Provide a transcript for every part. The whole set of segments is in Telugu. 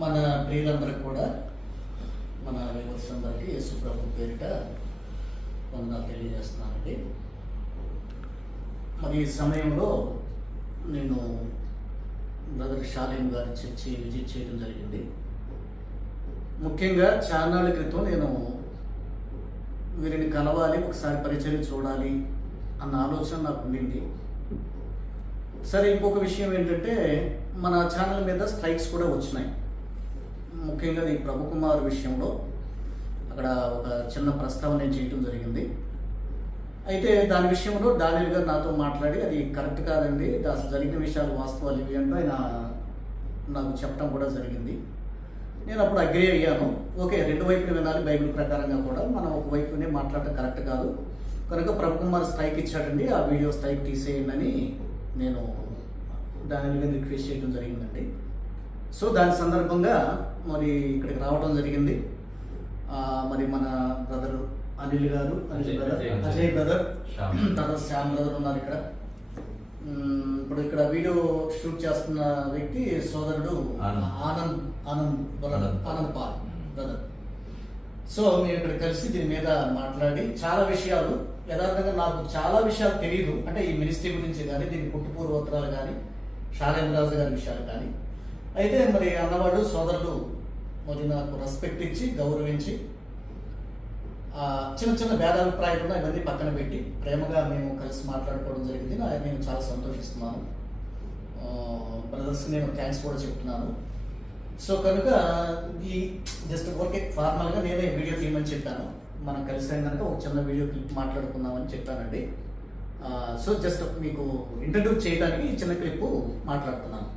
మన ప్రియులందరికీ కూడా మన వ్యూవర్స్ అందరికీ యేసు ప్రభు పేరిట వందనాలు తెలియజేస్తున్నానండి. మరి ఈ సమయంలో నేను బ్రదర్ షాలేం గారి చర్చి విజిట్ చేయడం జరిగింది. ముఖ్యంగా చాన్నాళ్ళ క్రితం నేను వీరిని కలవాలి, ఒకసారి పరిచయం చూడాలి అన్న ఆలోచన నాకు ఉండింది. సరే, ఇంకొక విషయం ఏంటంటే మన ఛానల్ మీద స్ట్రైక్స్ కూడా వచ్చినాయి. ముఖ్యంగా ఈ ప్రభు కుమార్ విషయంలో అక్కడ ఒక చిన్న ప్రస్తావన నేను చేయడం జరిగింది. అయితే దాని విషయంలో డానియల్ గారు నాతో మాట్లాడి అది కరెక్ట్ కాదండి, అసలు జరిగిన విషయాలు వాస్తవాలు ఇవి అంటూ ఆయన నాకు చెప్పడం కూడా జరిగింది. నేను అప్పుడు అగ్రీ అయ్యాను. ఓకే, రెండు వైపులు వినాలి, బైబిల్ ప్రకారంగా కూడా మనం ఒక వైపునే మాట్లాడటం కరెక్ట్ కాదు కనుక ప్రభు కుమార్ స్ట్రైక్ ఇచ్చాడండి, ఆ వీడియో స్ట్రైక్ తీసేయండి అని నేను డానియల్ గారిని రిక్వెస్ట్ చేయడం జరిగిందండి. సో దాని సందర్భంగా మరి ఇక్కడికి రావడం జరిగింది. మరి మన బ్రదర్ అనిల్ గారు, అజయ్ బ్రదర్, తర్వాత శ్యామ్ బ్రదర్ ఉన్నారు ఇక్కడ. ఇప్పుడు ఇక్కడ వీడియో షూట్ చేస్తున్న వ్యక్తి సోదరుడు ఆనంద్ పాల్ బ్రదర్. సో మేము ఇక్కడ కలిసి దీని మీద మాట్లాడి చాలా విషయాలు, యథార్థంగా నాకు చాలా విషయాలు తెలియదు, అంటే ఈ మినిస్ట్రీ గురించి కానీ దీని పుట్టుపూర్వోత్తరాలు కానీ షాలేం రాజు గారి విషయాలు కానీ. అయితే మరి అన్నవాడు సోదరుడు మరి నాకు రెస్పెక్ట్ ఇచ్చి గౌరవించి చిన్న చిన్న భేదాభిప్రాయాలు ఉన్నాయి, ఇవన్నీ పక్కన పెట్టి ప్రేమగా మేము కలిసి మాట్లాడుకోవడం జరిగింది. నేను చాలా సంతోషిస్తున్నాను. బ్రదర్స్ నేను థ్యాంక్స్ కూడా చెప్తున్నాను. సో కనుక ఈ జస్ట్ ఓకే ఫార్మల్గా నేనే వీడియో తీయమని చెప్పాను. మనం కలిసి కనుక ఒక చిన్న వీడియో క్లిప్ మాట్లాడుకుందామని చెప్పానండి. సో జస్ట్ మీకు ఇంట్రడ్యూస్ చేయడానికి చిన్న క్లిప్ మాట్లాడుతున్నాను.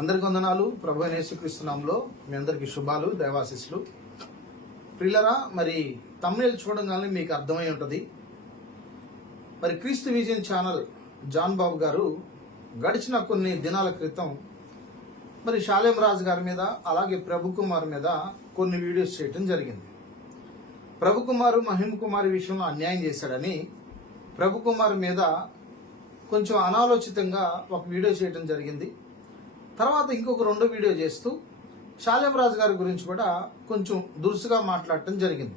అందరికి వందనాలు. ప్రభు యేసుక్రీస్తు నామములో మీ అందరికి శుభాలు, దైవాశీస్సులు. ప్రియులరా, మరి తమ్ముళ్ళు చూడగానే మీకు అర్థమై ఉంటుంది. మరి క్రీస్తు విజన్ ఛానల్ జాన్ బాబు గారు గడిచిన కొన్ని దినాల క్రితం మరి షాలేం రాజు గారి మీద అలాగే ప్రభు కుమార్ మీద కొన్ని వీడియోస్ చేయడం జరిగింది. ప్రభు కుమారు మహిమ కుమారి విషయంలో అన్యాయం చేశాడని ప్రభు కుమార్ మీద కొంచెం అనాలోచితంగా ఒక వీడియో చేయడం జరిగింది. తర్వాత ఇంకొక రెండో వీడియో చేస్తూ షాలేం రాజు గారి గురించి కూడా కొంచెం దురుసుగా మాట్లాడటం జరిగింది.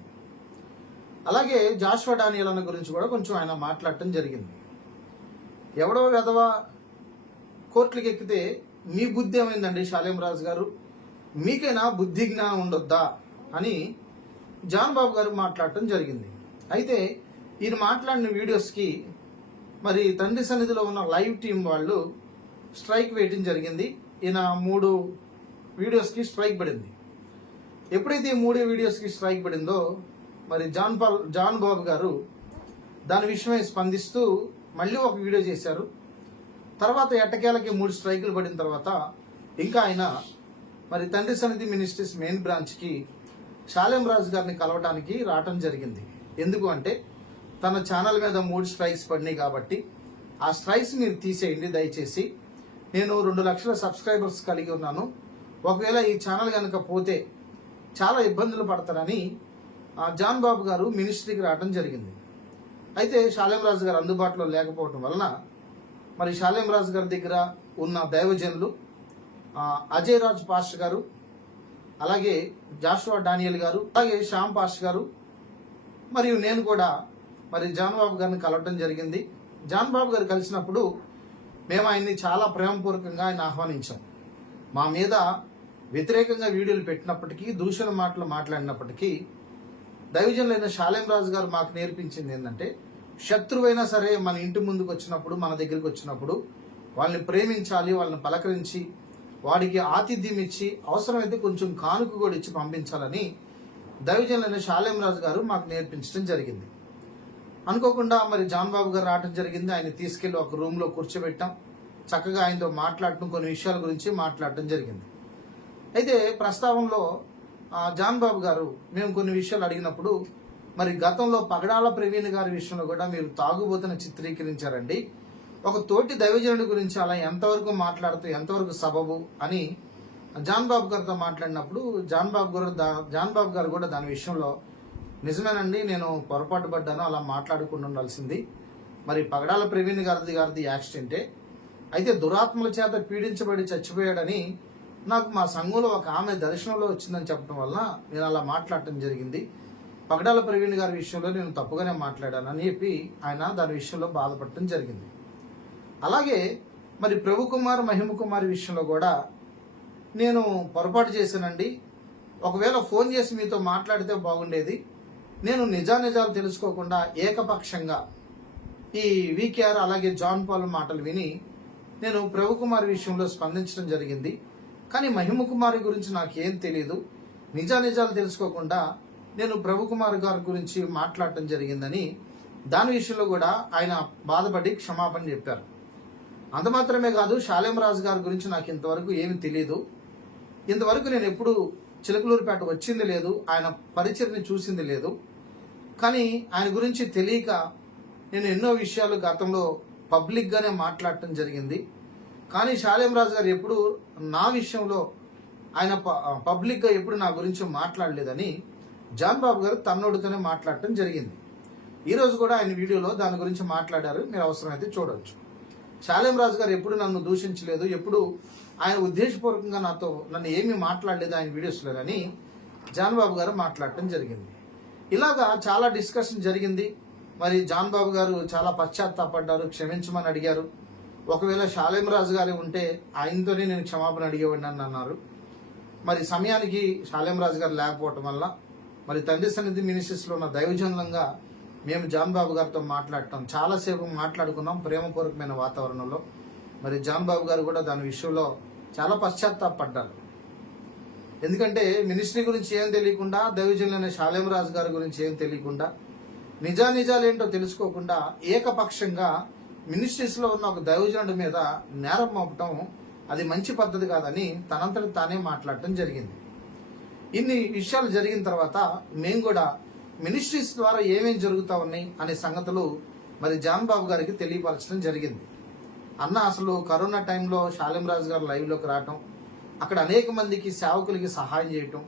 అలాగే జాషువా డానియల్ అన్న గురించి కూడా కొంచెం ఆయన మాట్లాడటం జరిగింది. ఎవడో వెధవ కోర్టులకు ఎక్కితే మీ బుద్ధి ఏమైందండి షాలేం రాజు గారు, మీకైనా బుద్ధి జ్ఞానం ఉండొద్దా అని జాన్ బాబు గారు మాట్లాడటం జరిగింది. అయితే ఈయన మాట్లాడిన వీడియోస్కి మరి తండ్రి సన్నిధిలో ఉన్న లైవ్ టీం వాళ్ళు స్ట్రైక్ వేయటం జరిగింది. ఈయన 3 వీడియోస్కి స్ట్రైక్ పడింది. ఎప్పుడైతే ఈ 3 వీడియోస్కి స్ట్రైక్ పడిందో మరి జాన్ బాబు గారు దాని విషయమై స్పందిస్తూ మళ్ళీ ఒక వీడియో చేశారు. తర్వాత ఎట్టకేలకి 3 స్ట్రైకులు పడిన తర్వాత ఇంకా ఆయన మరి తండ్రి సన్నిధి మినిస్ట్రీస్ మెయిన్ బ్రాంచ్కి షాలేం రాజు గారిని కలవటానికి రావటం జరిగింది. ఎందుకు అంటే తన ఛానల్ మీద 3 స్ట్రైక్స్ పడినాయి కాబట్టి ఆ స్ట్రైక్స్ మీరు తీసేయండి దయచేసి, నేను 2 లక్షల సబ్స్క్రైబర్స్ కలిగి ఉన్నాను, ఒకవేళ ఈ ఛానల్ కనుక పోతే చాలా ఇబ్బందులు పడతారని జాన్ బాబు గారు మినిస్ట్రీకి రావడం జరిగింది. అయితే షాలేం రాజు గారు అందుబాటులో లేకపోవడం వలన మరి షాలేం రాజు గారి దగ్గర ఉన్న దైవజనులు అజయ్ రాజ్ పాస్టర్ గారు, అలాగే జాషువా డానియల్ గారు, అలాగే శ్యామ్ పాస్టర్ గారు మరియు నేను కూడా మరి జాన్ బాబు గారిని కలవటం జరిగింది. జాన్ బాబు గారు కలిసినప్పుడు మేము ఆయన్ని చాలా ప్రేమపూర్వకంగా ఆయన ఆహ్వానించాం. మా మీద వ్యతిరేకంగా వీడియోలు పెట్టినప్పటికీ, దూషణ మాటలు మాట్లాడినప్పటికీ దైవజనులైన షాలేం రాజు గారు మాకు నేర్పించింది ఏంటంటే, శత్రువైనా సరే మన ఇంటి ముందుకు వచ్చినప్పుడు, మన దగ్గరికి వచ్చినప్పుడు వాళ్ళని ప్రేమించాలి, వాళ్ళని పలకరించి వాడికి ఆతిథ్యం ఇచ్చి అవసరమైతే కొంచెం కానుక కూడా ఇచ్చి పంపించాలని దైవజనులైన షాలేం రాజు గారు మాకు నేర్పించడం జరిగింది. అనుకోకుండా మరి జాన్ బాబు గారు రావడం జరిగింది. ఆయన తీసుకెళ్లి ఒక రూమ్లో కూర్చోబెట్టాం. చక్కగా ఆయనతో మాట్లాడటం, కొన్ని విషయాల గురించి మాట్లాడటం జరిగింది. అయితే ప్రస్తావనలో జాన్ బాబు గారు మేము కొన్ని విషయాలు అడిగినప్పుడు మరి గతంలో పగడాల ప్రవీణ్ గారి విషయంలో కూడా మీరు తాగుబోతున్న చిత్రీకరించారండి, ఒక తోటి దైవజనుడి గురించి అలా ఎంతవరకు మాట్లాడుతూ ఎంతవరకు సబబు అని జాన్ బాబు గారితో మాట్లాడినప్పుడు జాన్ బాబు గారు కూడా దాని విషయంలో నిజమేనండి, నేను పొరపాటు పడ్డాను, అలా మాట్లాడుకుంటూ ఉండాల్సింది, మరి పగడాల ప్రవీణ్ గారిది యాక్సిడెంటే, అయితే దురాత్మల చేత పీడించబడి చచ్చిపోయాడని నాకు మా సంఘంలో ఒక ఆమె దర్శనంలో వచ్చిందని చెప్పడం వల్ల నేను అలా మాట్లాడటం జరిగింది. పగడాల ప్రవీణ్ గారి విషయంలో నేను తప్పుగానే మాట్లాడాను అని చెప్పి ఆయన దాని విషయంలో బాధపడటం జరిగింది. అలాగే మరి ప్రభు కుమార్ మహిమ కుమార్ విషయంలో కూడా నేను పొరపాటు చేశానండి. ఒకవేళ ఫోన్ చేసి మీతో మాట్లాడితే బాగుండేది. నేను నిజాలు తెలుసుకోకుండా ఏకపక్షంగా ఈ వికేఆర్ అలాగే జాన్ పాల్ మాటలు విని నేను ప్రభు కుమార్ విషయంలో స్పందించడం జరిగింది. కానీ మహిమ కుమారి గురించి నాకేం తెలియదు. నిజాలు తెలుసుకోకుండా నేను ప్రభు కుమార్ గారి గురించి మాట్లాడటం జరిగిందని దాని విషయంలో కూడా ఆయన బాధపడి క్షమాపణ చెప్పారు. అంత మాత్రమే కాదు, శాలేం రాజు గారి గురించి నాకు ఇంతవరకు ఏమి తెలియదు. ఇంతవరకు నేను ఎప్పుడు చిలకలూరుపేట వచ్చింది లేదు, ఆయన పరిచయని చూసింది లేదు. కానీ ఆయన గురించి తెలియక నేను ఎన్నో విషయాలు గతంలో పబ్లిక్గానే మాట్లాడటం జరిగింది. కానీ శాలేం రాజు గారు ఎప్పుడు నా విషయంలో ఆయన పబ్లిక్గా ఎప్పుడు నా గురించి మాట్లాడలేదని జాన్ బాబు గారు తన్నోడుతోనే మాట్లాడటం జరిగింది. ఈరోజు కూడా ఆయన వీడియోలో దాని గురించి మాట్లాడారు, మీరు అవసరమైతే చూడవచ్చు. శాలేం రాజు గారు ఎప్పుడు నన్ను దూషించలేదు, ఎప్పుడు ఆయన ఉద్దేశపూర్వకంగా నన్ను ఏమీ మాట్లాడలేదు ఆయన వీడియోస్లో అని జాన్ బాబు గారు మాట్లాడటం జరిగింది. ఇలాగా చాలా డిస్కషన్ జరిగింది. మరి జాన్ బాబు గారు చాలా పశ్చాత్తాపడ్డారు, క్షమించమని అడిగారు. ఒకవేళ శాలేం రాజు గారు ఉంటే ఆయనతోనే నేను క్షమాపణ అడిగేవాడిని అని అన్నారు. మరి సమయానికి శాలేం రాజు గారు లేకపోవటం వల్ల మరి తండ్రి సన్నిధి మినిస్ట్రీస్లో ఉన్న దైవజనులంగా మేము జాన్ బాబు గారితో మాట్లాడటం చాలాసేపు మాట్లాడుకున్నాం ప్రేమపూర్వకమైన వాతావరణంలో. మరి జాన్ బాబు గారు కూడా దాని విషయంలో చాలా పశ్చాత్తాపడ్డారు. ఎందుకంటే మినిస్ట్రీ గురించి ఏం తెలియకుండా, దైవజనులైన శాలేం రాజు గారి గురించి ఏం తెలియకుండా, నిజాలేంటో తెలుసుకోకుండా ఏకపక్షంగా మినిస్ట్రీస్లో ఉన్న ఒక దైవజనుడి మీద నేరం మోపటం అది మంచి పద్ధతి కాదని తనంతటి తానే మాట్లాడటం జరిగింది. ఇన్ని విషయాలు జరిగిన తర్వాత మేము కూడా మినిస్ట్రీస్ ద్వారా ఏమేమి జరుగుతూ ఉన్నాయి అనే సంగతులు మరి జాన్ బాబు గారికి తెలియపరచడం జరిగింది. అన్న అసలు కరోనా టైంలో శాలేం రాజు గారు లైవ్లోకి రావటం, అక్కడ అనేక మందికి సేవకులకి సహాయం చేయటం,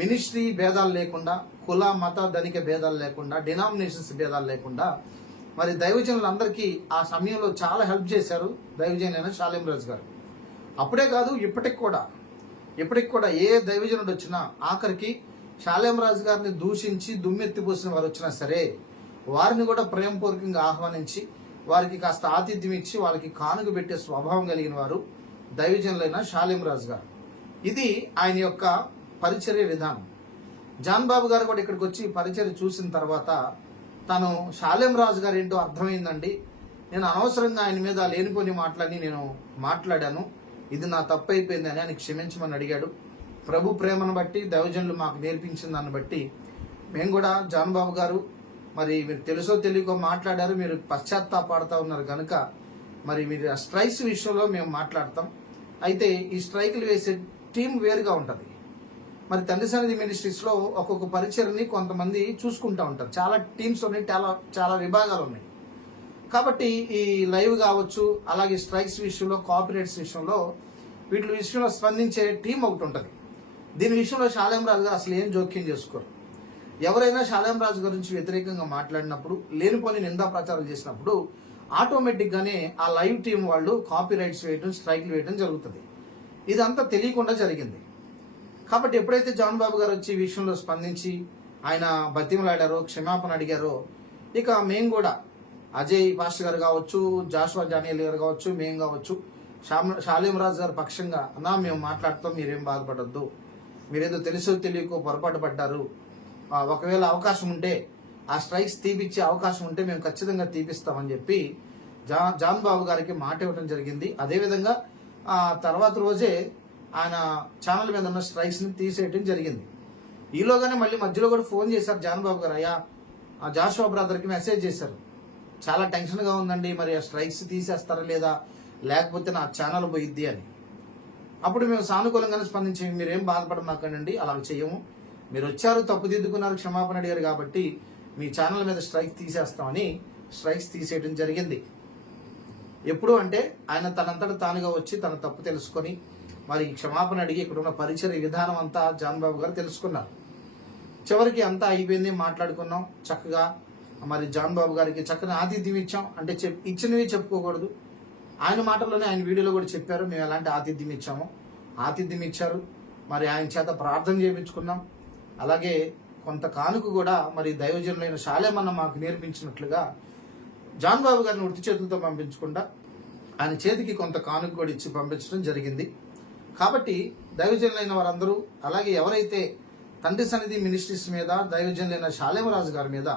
మినిస్ట్రీ భేదాలు లేకుండా, కుల మత ధనిక భేదాలు లేకుండా, డినామినేషన్స్ భేదాలు లేకుండా మరి దైవజనులందరికీ ఆ సమయంలో చాలా హెల్ప్ చేశారు దైవజనులైన శాలేం రాజు గారు. అప్పుడే కాదు, ఇప్పటికి కూడా ఏ దైవజనుడు వచ్చినా ఆఖరికి శాలేం రాజు గారిని దూషించి దుమ్మెత్తిపోసిన వారు వచ్చినా సరే వారిని కూడా ప్రేమపూర్వకంగా ఆహ్వానించి వారికి కాస్త ఆతిథ్యం ఇచ్చి వాళ్ళకి కానుక పెట్టే స్వభావం కలిగిన వారు దైవజనులైన శాలేం రాజు గారు. ఇది ఆయన యొక్క పరిచర్య విధానం. జాన్ బాబు గారు కూడా ఇక్కడికి వచ్చి పరిచర్య చూసిన తర్వాత తను శాలేం రాజు గారు ఏంటో అర్థమైందండి, నేను అనవసరంగా ఆయన మీద లేనిపోని మాటలని నేను మాట్లాడాను, ఇది నా తప్పు అయిపోయింది అని ఆయన క్షమించమని అడిగాడు. ప్రభు ప్రేమను బట్టి దైవజనులు మాకు నేర్పించిన దాన్ని బట్టి మేము కూడా జాన్ బాబు గారు మరి మీరు తెలుసో తెలియకో మాట్లాడారు, మీరు పశ్చాత్తాపడుతూ ఉన్నారు కనుక మరి మీరు ఆ స్ట్రైక్స్ విషయంలో మేము మాట్లాడతాం. అయితే ఈ స్ట్రైకులు వేసే టీం వేరుగా ఉంటుంది. మరి తండ్రి సన్నిధి మినిస్ట్రీస్లో ఒక్కొక్క పరిచయని కొంతమంది చూసుకుంటూ ఉంటారు. చాలా టీమ్స్ ఉన్నాయి, చాలా విభాగాలు ఉన్నాయి. కాబట్టి ఈ లైవ్ కావచ్చు, అలాగే స్ట్రైక్స్ విషయంలో, కాపీరైట్స్ విషయంలో, వీటి విషయంలో స్పందించే టీం ఒకటి ఉంటుంది. దీని విషయంలో శాలేం రాజు గారు అసలు ఏం జోక్యం చేసుకోరు. ఎవరైనా శాలేం రాజు గురించి వ్యతిరేకంగా మాట్లాడినప్పుడు, లేనిపోని నిందా ప్రచారం చేసినప్పుడు ఆటోమేటిక్గానే ఆ లైవ్ టీం వాళ్ళు కాపీరైట్స్ వేయడం, స్ట్రైక్లు వేయడం జరుగుతుంది. ఇదంతా తెలియకుండా జరిగింది. కాబట్టి ఎప్పుడైతే జాన్ బాబు గారు వచ్చి ఈ విషయంలో స్పందించి ఆయన బతిమలాడారో, క్షమాపణ అడిగారో, ఇక మేము కూడా అజయ్ పాస్టర్ గారు కావచ్చు, జాషువా జానియల్ గారు కావచ్చు, మేము కావచ్చు, శాలేం రాజు గారి పక్షంగా అన్నా మేము మాట్లాడతాం, మీరేం బాధపడద్దు, మీరేదో తెలుసో తెలియకో పొరపాటు పడ్డారు, ఒకవేళ అవకాశం ఉంటే ఆ స్ట్రైక్స్ తీపిచ్చే అవకాశం ఉంటే మేము ఖచ్చితంగా తీపిస్తామని చెప్పి జాన్ బాబు గారికి మాట ఇవ్వడం జరిగింది. అదేవిధంగా తర్వాత రోజే ఆయన ఛానల్ మీద ఉన్న స్ట్రైక్స్ని తీసేయడం జరిగింది. ఈలోగానే మళ్ళీ మధ్యలో కూడా ఫోన్ చేశారు జాన్ బాబు గారు, అయ్యా జాషువా బ్రదర్కి మెసేజ్ చేశారు, చాలా టెన్షన్గా ఉందండి, మరి ఆ స్ట్రైక్స్ తీసేస్తారా లేదా, లేకపోతే నా ఛానల్ పోయిద్ది అని. అప్పుడు మేము సానుకూలంగానే స్పందించి మీరేం బాధపడమాకండి, అలా చేయము, మీరు వచ్చారు, తప్పుదిద్దుకున్నారు, క్షమాపణ అడిగారు కాబట్టి మీ ఛానల్ మీద స్ట్రైక్ తీసేస్తామని స్ట్రైక్స్ తీసేయడం జరిగింది. ఎప్పుడు అంటే ఆయన తనంతట తానుగా వచ్చి తన తప్పు తెలుసుకొని మరి క్షమాపణ అడిగి ఇక్కడ ఉన్న పరిచర్య విధానం అంతా జాన్ బాబు గారు తెలుసుకున్నారు. చివరికి అంతా అయిపోయింది, మాట్లాడుకున్నాం చక్కగా. మరి జాన్ బాబు గారికి చక్కని ఆతిథ్యం ఇచ్చాం. అంటే ఇచ్చినవి చెప్పుకోకూడదు, ఆయన మాటల్లోనే ఆయన వీడియోలో కూడా చెప్పారు మేము ఎలాంటి ఆతిథ్యం ఇచ్చామో. ఆతిథ్యం ఇచ్చారు. మరి ఆయన చేత ప్రార్థన చేయించుకున్నాం. అలాగే కొంత కానుక కూడా మరి దైవజనులైన శాలేమన్న మాకు నేర్పించినట్లుగా జాన్ బాబు గారిని ఉత్తి చేతులతో పంపించకుండా ఆయన చేతికి కొంత కానుక కూడా ఇచ్చి పంపించడం జరిగింది. కాబట్టి దైవజనులైన వారందరూ, అలాగే ఎవరైతే తండ్రి సన్నిధి మినిస్ట్రీస్ మీద దైవజనులైన శాలేమరాజు గారి మీద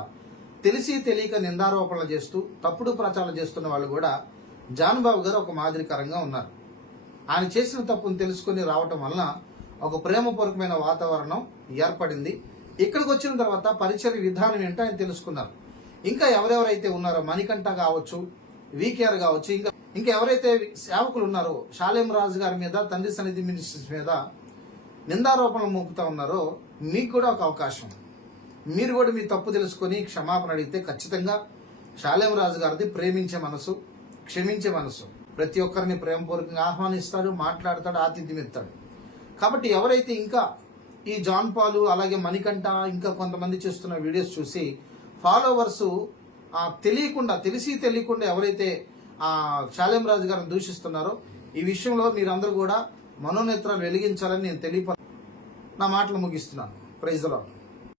తెలిసి తెలియక నిందారోపణలు చేస్తూ తప్పుడు ప్రచారం చేస్తున్న వాళ్ళు కూడా జాన్ బాబు గారు ఒక మాదిరికరంగా ఉన్నారు. ఆయన చేసిన తప్పును తెలుసుకొని రావటం వలన ఒక ప్రేమపూర్వకమైన వాతావరణం ఏర్పడింది. ఇక్కడికి వచ్చిన తర్వాత పరిచయ విధానం ఏంటో ఆయన తెలుసుకున్నారు. ఇంకా ఎవరెవరైతే ఉన్నారో మణికంఠ కావచ్చు, వీకేఆర్ కావచ్చు, ఇంకా ఎవరైతే సేవకులు ఉన్నారో శాలేమరాజు గారి మీద తండ్రి సన్నిధి మినిస్ట్రీస్ మీద నిందారోపణలు మోపుతా ఉన్నారో మీకు కూడా ఒక అవకాశం. మీరు కూడా మీ తప్పు తెలుసుకొని క్షమాపణ అడిగితే ఖచ్చితంగా శాలేమరాజు గారిది ప్రేమించే మనసు, క్షమించే మనసు. ప్రతి ఒక్కరిని ప్రేమపూర్వకంగా ఆహ్వానిస్తాడు, మాట్లాడతాడు, ఆతిథ్యం ఇస్తాడు. కాబట్టి ఎవరైతే ఇంకా ఈ జాన్ పాలు అలాగే మణికంఠ ఇంకా కొంతమంది చేస్తున్న వీడియోస్ చూసి ఫాలోవర్స్ తెలిసి తెలియకుండా ఎవరైతే శాలేమరాజు గారిని దూషిస్తున్నారో ఈ విషయంలో మీరందరూ కూడా మనోనేత్రాలు వెలిగించాలని నేను నా మాటలు ముగిస్తున్నాను. Praise the lord.